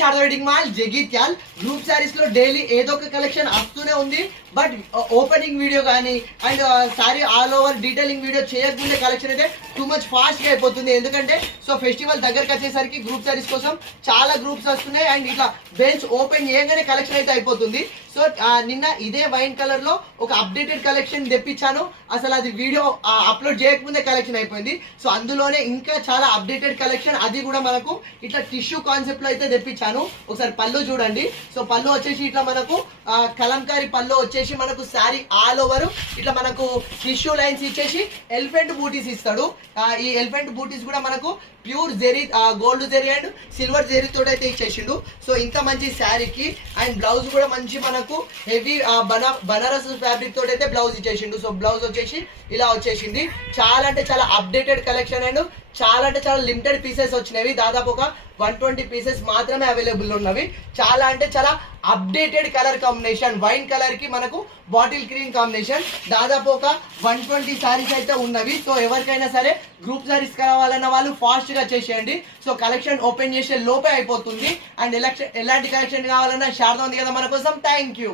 Sharada wedding mall Jagtial. Group sarees లో daily ఏదో ఒక కలెక్షన్ వస్తూనే ఉంది. బట్ ఓపెనింగ్ వీడియో కానీ and saree all over detailing video చేయకముందే కలెక్షన్ అయితే టూ మచ్ ఫాస్ట్ గా అయిపోతుంది. ఎందుకంటే సో ఫెస్టివల్ దగ్గరకు వచ్చేసరికి గ్రూప్ సారీస్ కోసం చాలా గ్రూప్స్ వస్తున్నాయి అండ్ ఇట్లా బెల్స్ ఓపెన్ చేయగానే కలెక్షన్ అయితే అయిపోతుంది. సో నిన్న ఇదే వైన్ కలర్ లో ఒక అప్డేటెడ్ కలెక్షన్ తెప్పించాను. అసలు అది వీడియో అప్లోడ్ చేయకముందే కలెక్షన్ అయిపోయింది. సో అందులోనే ఇంకా చాలా అప్డేటెడ్ కలెక్షన్, అది కూడా మనకు ఇట్లా టిష్యూ కాన్సెప్ట్ లో అయితే తెప్పించాను. ఒకసారి పళ్ళు చూడండి. సో పళ్ళు వచ్చేసి ఇట్లా మనకు కలంకారీ పళ్ళు వచ్చేసి మనకు శారీ ఆల్ ఓవర్ ఇట్లా మనకు టిష్యూ లైన్స్ ఇచ్చేసి ఎలిఫెంట్ బూటీస్ ఇస్తాడు. ఈ ఎలిఫెంట్ బూటీస్ కూడా మనకు pure zari, gold zari and silver zari తోటి అయితే ఇచ్చేసిండు. సో ఇంత మంచి శారీకి అండ్ బ్లౌజ్ కూడా మంచి మనకు హెవీ బనారస్ ఫ్యాబ్రిక్ తోటి అయితే బ్లౌజ్ ఇచ్చేసిండు. సో బ్లౌజ్ వచ్చేసి ఇలా వచ్చేసింది. చాలా అంటే చాలా అప్డేటెడ్ కలెక్షన్ అండ్ చాలా అంటే చాలా లిమిటెడ్ పీసెస్ వచ్చినవి. దాదాపు ఒక 120 పీసెస్ మాత్రమే అవైలబుల్ ఉన్నవి. చాలా అంటే చాలా updated colour combination, wine colour కి మనకు బాటిల్ గ్రీన్ కాంబినేషన్. దాదాపు ఒక 120 సారీస్ అయితే ఉన్నవి. సో ఎవరికైనా సరే గ్రూప్ సారీస్ కావాలన్న వాళ్ళు ఫాస్ట్ గా చేసేయండి. సో కలెక్షన్ ఓపెన్ చేసే లోపే అయిపోతుంది. అండ్ ఎలాంటి కలెక్షన్ కావాలన్నా శారదా ఉంది కదా మన కోసం. Thank you.